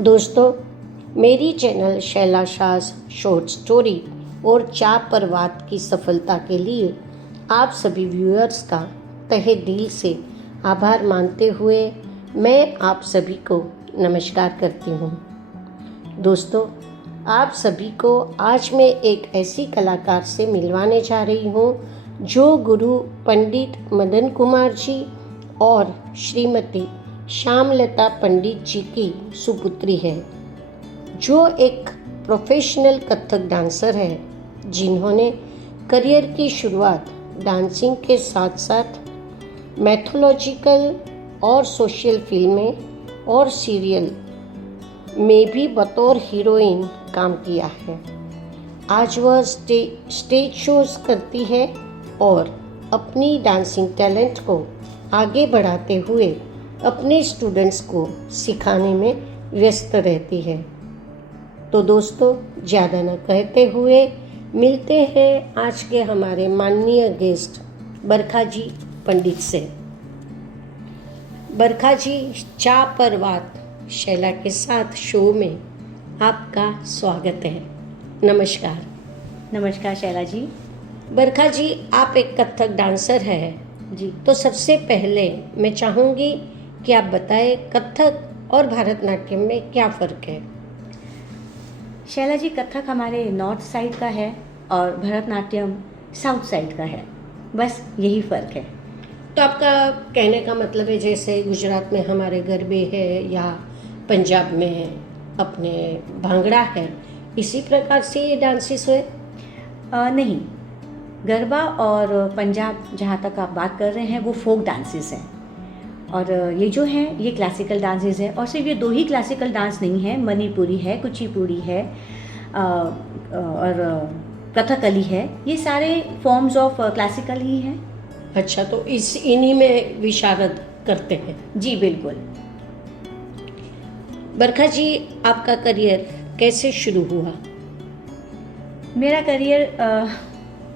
दोस्तों, मेरी channel Shaila Shaz short story और चार पर्वत की सफलता के लिए आप सभी व्यूअर्स का तहे दिल से आभार मानते हुए मैं आप सभी को नमस्कार करती हूँ। दोस्तों, आप सभी को आज मैं एक ऐसी कलाकार से मिलवाने जा रही हूँ जो गुरु पंडित मदन कुमार जी और श्रीमती श्यामलता पंडित जी की सुपुत्री है, जो एक प्रोफेशनल कथक डांसर है, जिन्होंने करियर की शुरुआत डांसिंग के साथ साथ मैथोलॉजिकल और सोशल फिल्में और सीरियल में भी बतौर हीरोइन काम किया है। आज वह स्टेज शोज करती है और अपनी डांसिंग टैलेंट को आगे बढ़ाते हुए अपने स्टूडेंट्स को सिखाने में व्यस्त रहती है। तो दोस्तों, ज़्यादा न कहते हुए मिलते हैं आज के हमारे माननीय गेस्ट बरखा जी पंडित से। बरखा जी, चा पर्वत शैला के साथ शो में आपका स्वागत है। नमस्कार। नमस्कार शैला जी। बरखा जी, आप एक कथक डांसर हैं जी, तो सबसे पहले मैं चाहूँगी कि आप बताएं कथक और भरतनाट्यम में क्या फ़र्क है। शैला जी, कथक हमारे नॉर्थ साइड का है और भरतनाट्यम साउथ साइड का है, बस यही फ़र्क है। तो आपका कहने का मतलब है जैसे गुजरात में हमारे गरबे है या पंजाब में अपने भांगड़ा है, इसी प्रकार से ये डांसेस है? नहीं, गरबा और पंजाब जहाँ तक आप बात कर रहे हैं वो फोक डांसेस हैं, और ये जो हैं ये क्लासिकल डांसेस हैं। और सिर्फ ये दो ही क्लासिकल डांस नहीं है, मणिपुरी है, कुचिपुड़ी है और कथकली है, ये सारे फॉर्म्स ऑफ क्लासिकल ही हैं। अच्छा, तो इन्हीं में विशारद करते हैं? जी बिल्कुल। बरखा जी, आपका करियर कैसे शुरू हुआ? मेरा करियर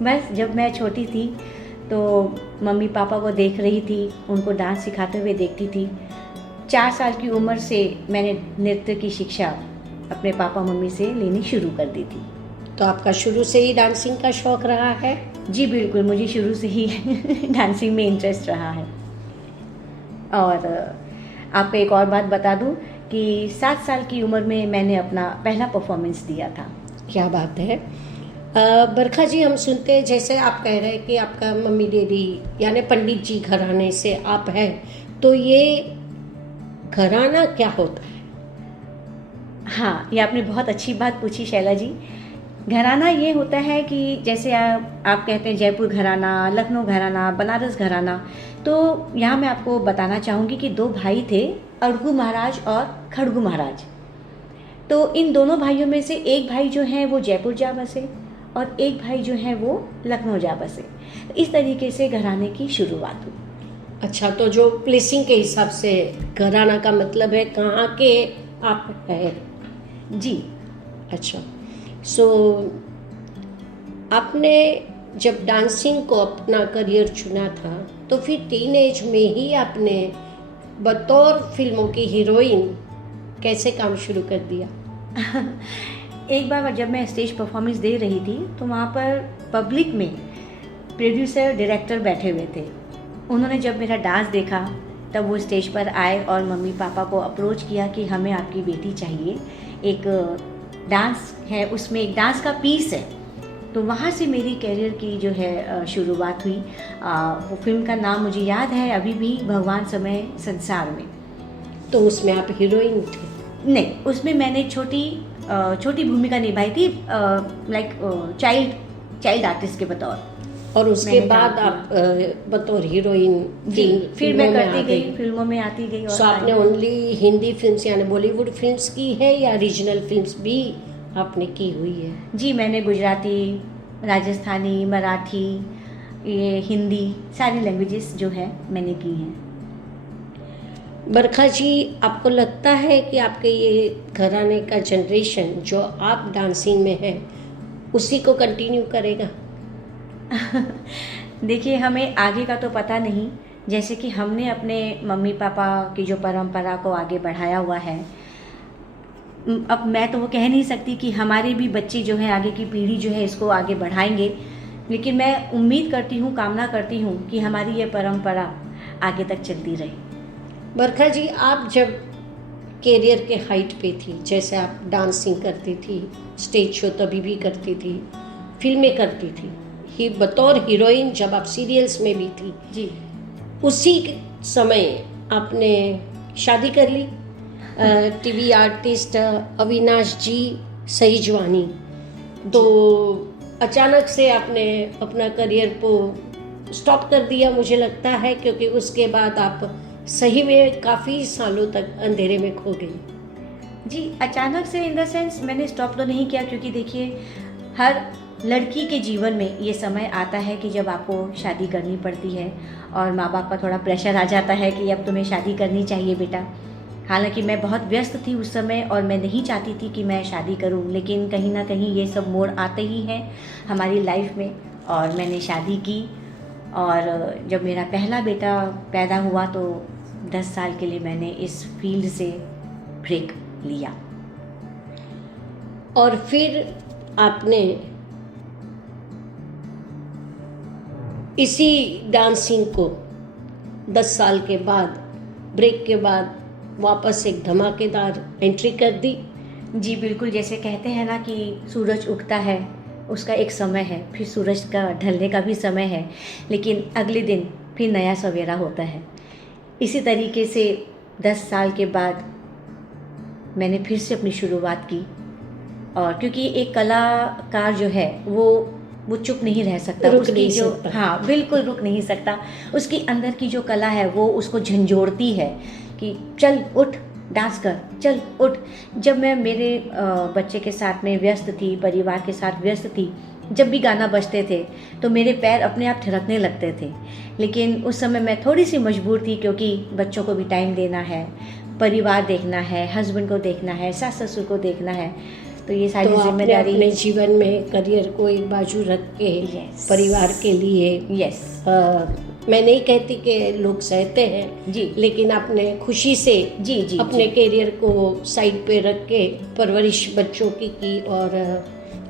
बस जब मैं छोटी थी तो मम्मी पापा को देख रही थी, उनको डांस सिखाते हुए देखती थी। 4 साल की उम्र से मैंने नृत्य की शिक्षा अपने पापा मम्मी से लेनी शुरू कर दी थी। तो आपका शुरू से ही डांसिंग का शौक रहा है? जी बिल्कुल, मुझे शुरू से ही डांसिंग में इंटरेस्ट रहा है। और आपको एक और बात बता दूं कि 7 साल की उम्र में मैंने अपना पहला परफॉर्मेंस दिया था। क्या बात है। बरखा जी, हम सुनते हैं जैसे आप कह रहे हैं कि आपका मम्मी डैडी यानी पंडित जी घराने से आप हैं, तो ये घराना क्या होता है? हाँ, ये आपने बहुत अच्छी बात पूछी शैला जी। घराना ये होता है कि जैसे आप कहते हैं जयपुर घराना, लखनऊ घराना, बनारस घराना, तो यहाँ मैं आपको बताना चाहूँगी कि 2 भाई थे, अड़गू महाराज और खड़गू महाराज। तो इन दोनों भाइयों में से एक भाई जो हैं वो जयपुर जा बसे और एक भाई जो है वो लखनऊ जा बसे। इस तरीके से घराने की शुरुआत हुई। अच्छा, तो जो प्लेसिंग के हिसाब से घराना का मतलब है कहाँ के आप हैं? जी। अच्छा, सो आपने जब डांसिंग को अपना करियर चुना था तो फिर टीन एज में ही आपने बतौर फिल्मों की हीरोइन कैसे काम शुरू कर दिया? एक बार जब मैं स्टेज परफॉर्मेंस दे रही थी तो वहाँ पर पब्लिक में प्रोड्यूसर डायरेक्टर बैठे हुए थे। उन्होंने जब मेरा डांस देखा तब वो स्टेज पर आए और मम्मी पापा को अप्रोच किया कि हमें आपकी बेटी चाहिए, एक डांस है, उसमें एक डांस का पीस है। तो वहाँ से मेरी कैरियर की जो है शुरुआत हुई। वो फिल्म का नाम मुझे याद है अभी भी, भगवान समय संसार में। तो उसमें आप हीरोइन थे? नहीं, उसमें मैंने छोटी भूमिका निभाई थी, लाइक चाइल्ड आर्टिस्ट के बतौर। और उसके बाद आप बतौर हीरोइन फिर मैं करती गई, फिल्मों में आती गई। और आपने ओनली हिंदी फिल्म्स यानी बॉलीवुड फिल्म्स की है या रीजनल फिल्म्स भी आपने की हुई है? जी, मैंने गुजराती, राजस्थानी, मराठी, ये हिंदी, सारी लैंग्वेजेस जो है मैंने की हैं। बरखा जी, आपको लगता है कि आपके ये घराने का जनरेशन जो आप डांसिंग में है उसी को कंटिन्यू करेगा? देखिए, हमें आगे का तो पता नहीं, जैसे कि हमने अपने मम्मी पापा की जो परंपरा को आगे बढ़ाया हुआ है, अब मैं तो वो कह नहीं सकती कि हमारे भी बच्चे जो है, आगे की पीढ़ी जो है इसको आगे बढ़ाएंगे, लेकिन मैं उम्मीद करती हूँ, कामना करती हूँ कि हमारी ये परंपरा आगे तक चलती रहे। बरखा जी, आप जब कैरियर के हाइट पे थी, जैसे आप डांसिंग करती थी, स्टेज शो तभी भी करती थी, फिल्में करती थी, ही बतौर हीरोइन जब आप सीरियल्स में भी थी जी, उसी समय आपने शादी कर ली। टीवी आर्टिस्ट अविनाश जी सहीजवानी, तो अचानक से आपने अपना करियर को स्टॉप कर दिया मुझे लगता है, क्योंकि उसके बाद आप सही में काफ़ी सालों तक अंधेरे में खो गई। जी, अचानक से इन द सेंस मैंने स्टॉप तो नहीं किया, क्योंकि देखिए हर लड़की के जीवन में ये समय आता है कि जब आपको शादी करनी पड़ती है और माँ बाप का थोड़ा प्रेशर आ जाता है कि अब तुम्हें शादी करनी चाहिए बेटा। हालांकि मैं बहुत व्यस्त थी उस समय और मैं नहीं चाहती थी कि मैं शादी करूं, लेकिन कहीं ना कहीं ये सब मोड़ आते ही हैं हमारी लाइफ में और मैंने शादी की। और जब मेरा पहला बेटा पैदा हुआ तो 10 साल के लिए मैंने इस फील्ड से ब्रेक लिया। और फिर आपने इसी डांसिंग को 10 साल के बाद, ब्रेक के बाद वापस एक धमाकेदार एंट्री कर दी। जी बिल्कुल, जैसे कहते हैं ना कि सूरज उगता है उसका एक समय है, फिर सूरज का ढलने का भी समय है, लेकिन अगले दिन फिर नया सवेरा होता है। इसी तरीके से 10 साल के बाद मैंने फिर से अपनी शुरुआत की। और क्योंकि एक कलाकार जो है वो चुप नहीं रह सकता, रुक उसकी नहीं जो सकता। हाँ बिल्कुल रुक नहीं सकता, उसकी अंदर की जो कला है वो उसको झंझोड़ती है कि चल उठ डांस कर, चल उठ। जब मैं मेरे बच्चे के साथ में व्यस्त थी, परिवार के साथ व्यस्त थी, जब भी गाना बजते थे तो मेरे पैर अपने आप थिरकने लगते थे, लेकिन उस समय मैं थोड़ी सी मजबूर थी क्योंकि बच्चों को भी टाइम देना है, परिवार देखना है, हस्बैंड को देखना है, सास ससुर को देखना है, तो ये सारी तो आपने जिम्मेदारी अपने जीवन में करियर को एक बाजू रख के Yes. परिवार के लिए, यस मैं नहीं कहती कि लोग सहते हैं जी लेकिन आपने खुशी से जी जी अपने कैरियर को साइड पे रख के परवरिश बच्चों की और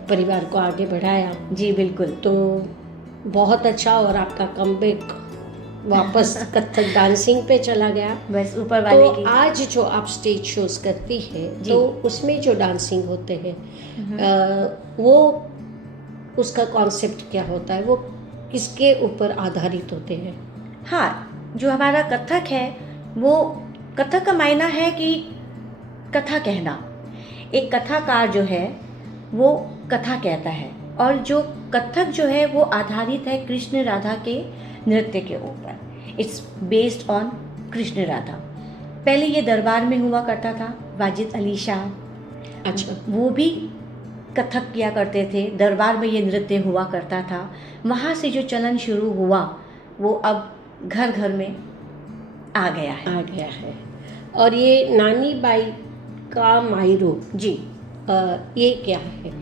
परिवार को आगे बढ़ाया। जी बिल्कुल। तो बहुत अच्छा, और आपका कमबैक वापस कथक डांसिंग पे चला गया। बस ऊपर वाले तो की आज जो आप स्टेज शोज करती है जी। तो उसमें जो डांसिंग होते हैं वो उसका कॉन्सेप्ट क्या होता है, वो किसके ऊपर आधारित होते हैं? हाँ, जो हमारा कथक है वो कथक का मायना है कि कथा कहना। एक कथाकार जो है वो कथा कहता है, और जो कथक जो है वो आधारित है कृष्ण राधा के नृत्य के ऊपर। It's based on Krishna Radha. पहले ये दरबार में हुआ करता था, वाजिद अली शाह अच्छा, वो भी कथक किया करते थे, दरबार में ये नृत्य हुआ करता था। वहाँ से जो चलन शुरू हुआ वो अब घर घर में आ गया है। आ गया है। और ये नानी बाई का मायरो जी, ये क्या है?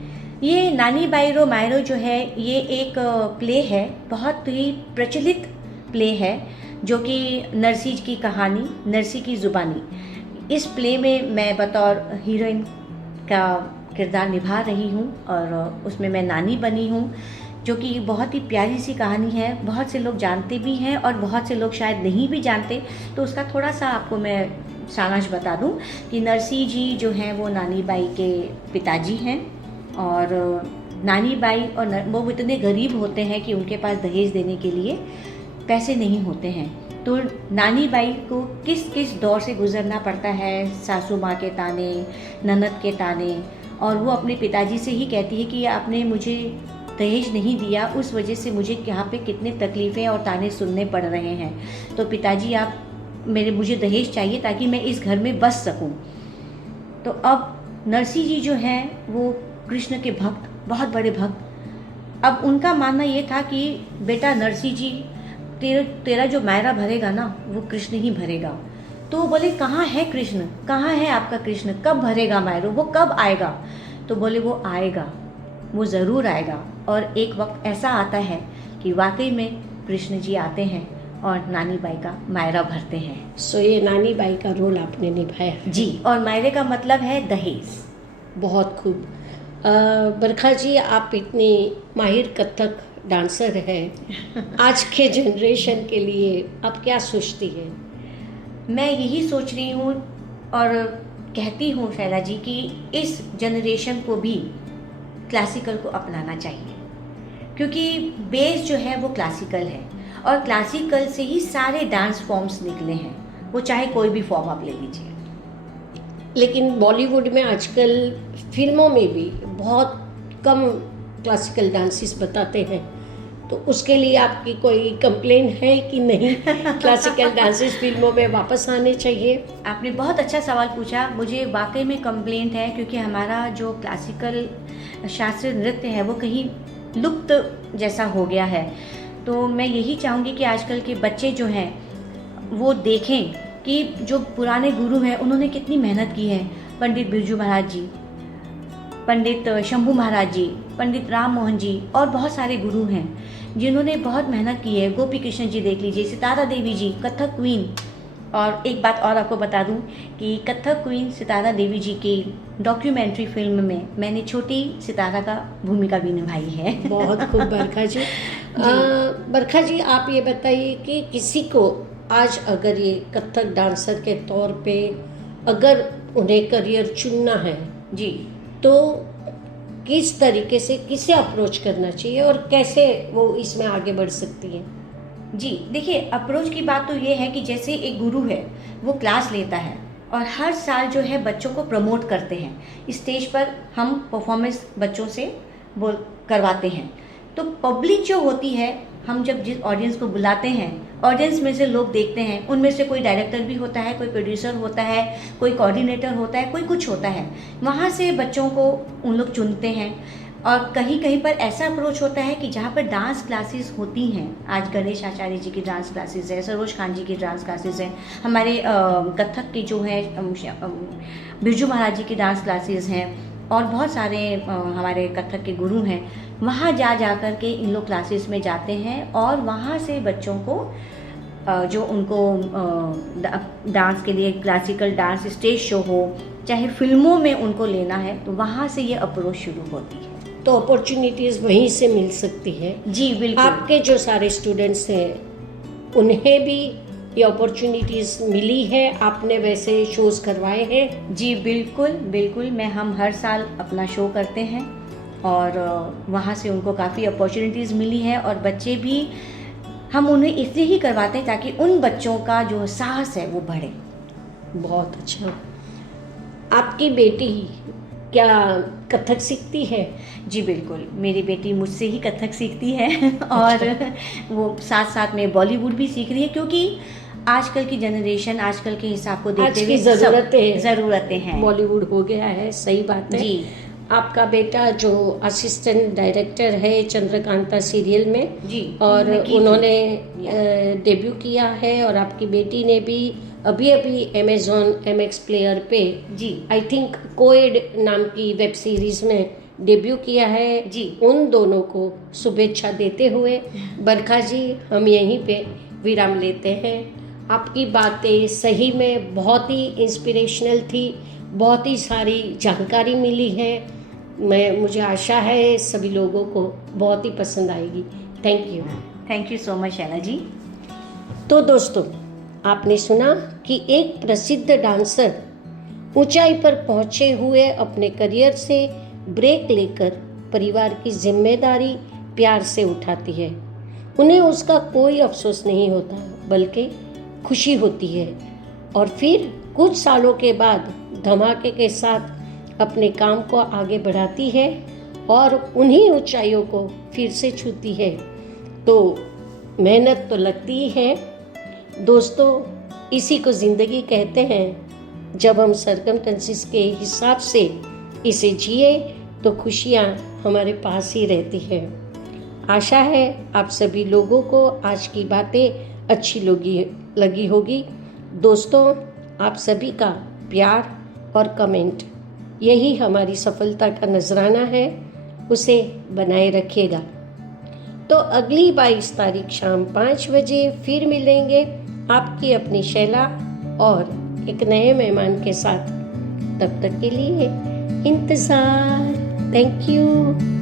ये नानी बाईरो मायरो जो है ये एक प्ले है, बहुत ही प्रचलित प्ले है, जो कि नरसी की कहानी, नरसी की ज़ुबानी। इस प्ले में मैं बतौर हीरोइन का किरदार निभा रही हूँ और उसमें मैं नानी बनी हूँ, जो कि बहुत ही प्यारी सी कहानी है। बहुत से लोग जानते भी हैं और बहुत से लोग शायद नहीं भी जानते, तो उसका थोड़ा सा आपको मैं सारांश बता दूं कि नरसी जी जो हैं वो नानी बाई के पिताजी हैं, और नानी बाई और वो इतने गरीब होते हैं कि उनके पास दहेज देने के लिए पैसे नहीं होते हैं। तो नानी बाई को किस किस दौर से गुजरना पड़ता है, सासू माँ के ताने, ननद के ताने, और वो अपने पिताजी से ही कहती है कि आपने मुझे दहेज नहीं दिया, उस वजह से मुझे यहाँ पे कितने तकलीफ़ें और ताने सुनने पड़ रहे हैं, तो पिताजी आप मुझे दहेज चाहिए ताकि मैं इस घर में बस सकूं। तो अब नरसी जी जो हैं वो कृष्ण के भक्त, बहुत बड़े भक्त। अब उनका मानना ये था कि बेटा नरसी जी, तेरा जो मायरा भरेगा ना वो कृष्ण ही भरेगा। तो वो बोले कहाँ है कृष्ण, कहाँ है आपका कृष्ण, कब भरेगा मायरो, वो कब आएगा? तो बोले वो आएगा, वो ज़रूर आएगा। और एक वक्त ऐसा आता है कि वाकई में कृष्ण जी आते हैं और नानी बाई का मायरा भरते हैं। सो ये नानी बाई का रोल आपने निभाया। जी, और मायरे का मतलब है दहेज। बहुत खूब। बरखा जी, आप इतनी माहिर कथक डांसर हैं, आज के जनरेशन के लिए आप क्या सोचती हैं? मैं यही सोच रही हूँ और कहती हूँ शैला जी कि इस जनरेशन को भी क्लासिकल को अपनाना चाहिए, क्योंकि बेस जो है वो क्लासिकल है और क्लासिकल से ही सारे डांस फॉर्म्स निकले हैं, वो चाहे कोई भी फॉर्म आप ले लीजिए। लेकिन बॉलीवुड में आजकल फिल्मों में भी बहुत कम क्लासिकल डांसेस बताते हैं, तो उसके लिए आपकी कोई कंप्लेन है कि नहीं क्लासिकल डांसेस फिल्मों में वापस आने चाहिए? आपने बहुत अच्छा सवाल पूछा। मुझे वाकई में कंप्लेंट है, क्योंकि हमारा जो क्लासिकल शास्त्रीय नृत्य है वो कहीं लुप्त जैसा हो गया है। तो मैं यही चाहूँगी कि आजकल के बच्चे जो हैं वो देखें कि जो पुराने गुरु हैं उन्होंने कितनी मेहनत की है। पंडित बिरजू महाराज जी, पंडित शंभू महाराज जी, पंडित राम मोहन जी और बहुत सारे गुरु हैं जिन्होंने बहुत मेहनत की है। गोपी कृष्ण जी देख लीजिए, सितारा देवी जी कथक क्वीन। और एक बात और आपको बता दूं कि कथक क्वीन सितारा देवी जी की डॉक्यूमेंट्री फिल्म में मैंने छोटी सितारा का भूमिका भी निभाई है। बहुत खूब बरखा जी। बरखा जी, आप ये बताइए कि किसी को आज अगर ये कथक डांसर के तौर पे अगर उन्हें करियर चुनना है जी, तो किस तरीके से किसे अप्रोच करना चाहिए और कैसे वो इसमें आगे बढ़ सकती है? जी देखिए, अप्रोच की बात तो ये है कि जैसे एक गुरु है वो क्लास लेता है और हर साल जो है बच्चों को प्रमोट करते हैं। स्टेज पर हम परफॉर्मेंस बच्चों से बोल करवाते हैं, तो पब्लिक जो होती है, हम जब जिस ऑडियंस को बुलाते हैं, ऑडियंस में से लोग देखते हैं, उनमें से कोई डायरेक्टर भी होता है, कोई प्रोड्यूसर होता है, कोई कोऑर्डिनेटर होता है, कोई कुछ होता है। वहाँ से बच्चों को उन लोग चुनते हैं और कहीं कहीं पर ऐसा अप्रोच होता है कि जहाँ पर डांस क्लासेस होती हैं, आज गणेश आचार्य जी की डांस क्लासेस है, सरोज खान जी की डांस क्लासेस हैं, हमारे कथक की जो है बिरजू महाराज जी की डांस क्लासेस हैं और बहुत सारे हमारे कथक के गुरु हैं। वहाँ जा कर के इन लोग क्लासेस में जाते हैं और वहाँ से बच्चों को जो उनको डांस के लिए क्लासिकल डांस स्टेज शो हो, चाहे फिल्मों में उनको लेना है, तो वहाँ से ये अप्रोच शुरू होती है। तो अपॉर्चुनिटीज़ वहीं से मिल सकती है। जी बिल्कुल। आपके जो सारे स्टूडेंट्स हैं उन्हें भी ये अपॉर्चुनिटीज़ मिली है? आपने वैसे शोज करवाए हैं? जी बिल्कुल बिल्कुल, हम हर साल अपना शो करते हैं और वहाँ से उनको काफ़ी अपॉर्चुनिटीज़ मिली है और बच्चे भी, हम उन्हें इसलिए ही करवाते हैं ताकि उन बच्चों का जो साहस है वो बढ़े। बहुत अच्छा। आपकी बेटी क्या कथक सीखती है? जी बिल्कुल, मेरी बेटी मुझसे ही कथक सीखती है और वो साथ साथ में बॉलीवुड भी सीख रही है, क्योंकि आजकल की जनरेशन, आजकल के हिसाब को देखते हुए ज़रूरतें हैं, बॉलीवुड हो गया है। सही बात है जी। आपका बेटा जो असिस्टेंट डायरेक्टर है चंद्रकांता सीरियल में जी, और उन्होंने डेब्यू किया है, और आपकी बेटी ने भी अभी अमेज़ॉन MX प्लेयर पे जी आई थिंक कोएड नाम की वेब सीरीज में डेब्यू किया है। जी, उन दोनों को शुभेच्छा देते हुए बरखा जी हम यहीं पे विराम लेते हैं। आपकी बातें सही में बहुत ही इंस्पिरेशनल थी, बहुत ही सारी जानकारी मिली है। मुझे आशा है सभी लोगों को बहुत ही पसंद आएगी। Thank you so much Shaila ji. तो दोस्तों, आपने सुना कि एक प्रसिद्ध डांसर ऊंचाई पर पहुंचे हुए अपने करियर से ब्रेक लेकर परिवार की जिम्मेदारी प्यार से उठाती है। उन्हें उसका कोई अफसोस नहीं होता, बल्कि खुशी होती है, और फिर कुछ सालों के बाद धमाके के साथ अपने काम को आगे बढ़ाती है और उन्हीं ऊंचाइयों को फिर से छूती है। तो मेहनत तो लगती ही है दोस्तों, इसी को ज़िंदगी कहते हैं। जब हम सर्कमस्टेंसेस के हिसाब से इसे जिए तो खुशियाँ हमारे पास ही रहती हैं। आशा है आप सभी लोगों को आज की बातें अच्छी लगी होगी। दोस्तों, आप सभी का प्यार और कमेंट यही हमारी सफलता का नजराना है, उसे बनाए रखिएगा। तो अगली 22 तारीख शाम 5 बजे फिर मिलेंगे आपकी अपनी शैला और एक नए मेहमान के साथ। तब तक के लिए इंतज़ार। Thank you.